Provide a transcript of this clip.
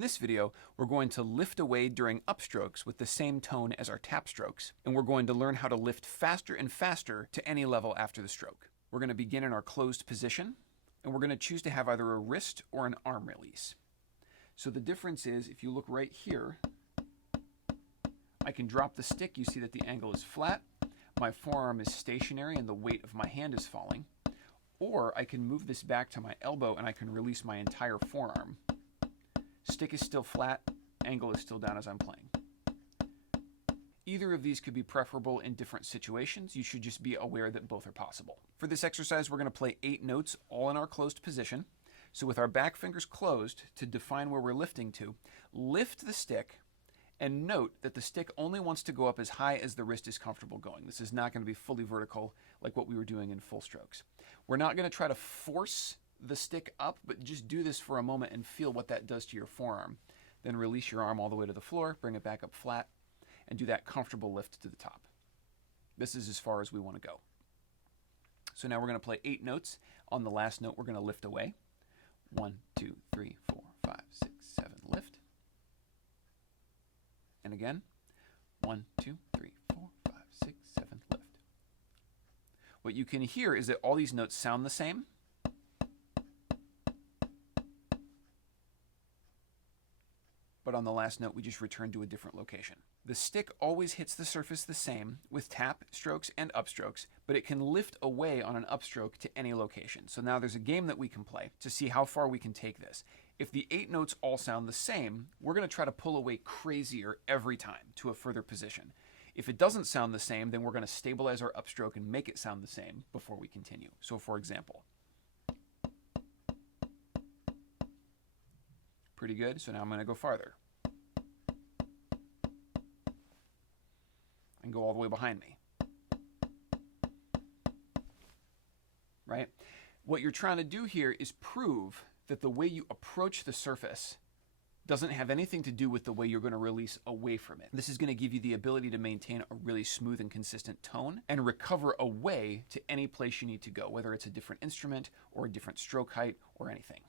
In this video, we're going to lift away during upstrokes with the same tone as our tap strokes, and we're going to learn how to lift faster and faster to any level after the stroke. We're going to begin in our closed position, and we're going to choose to have either a wrist or an arm release. So the difference is, if you look right here, I can drop the stick. You see that the angle is flat. My forearm is stationary and the weight of my hand is falling. Or I can move this back to my elbow and I can release my entire forearm. Stick is still flat, angle is still down as I'm playing. Either of these could be preferable in different situations. You should just be aware that both are possible. For this exercise, we're going to play 8 notes all in our closed position. So with our back fingers closed, to define where we're lifting to, lift the stick and note that the stick only wants to go up as high as the wrist is comfortable going. This is not going to be fully vertical like what we were doing in full strokes. We're not going to try to force the stick up, but just do this for a moment and feel what that does to your forearm. Then release your arm all the way to the floor, bring it back up flat, and do that comfortable lift to the top. This is as far as we want to go. So now we're going to play 8 notes. On the last note, we're going to lift away. 1, 2, 3, 4, 5, 6, 7, lift. And again, 1, 2, 3, 4, 5, 6, 7, lift. What you can hear is that all these notes sound the same. But on the last note, we just return to a different location. The stick always hits the surface the same with tap strokes and upstrokes, but it can lift away on an upstroke to any location. So now there's a game that we can play to see how far we can take this. If the 8 notes all sound the same, we're going to try to pull away crazier every time to a further position. If it doesn't sound the same, then we're going to stabilize our upstroke and make it sound the same before we continue. So for example, pretty good. So now I'm going to go farther and go all the way behind me. Right? What you're trying to do here is prove that the way you approach the surface doesn't have anything to do with the way you're going to release away from it. This is going to give you the ability to maintain a really smooth and consistent tone and recover away to any place you need to go, whether it's a different instrument or a different stroke height or anything.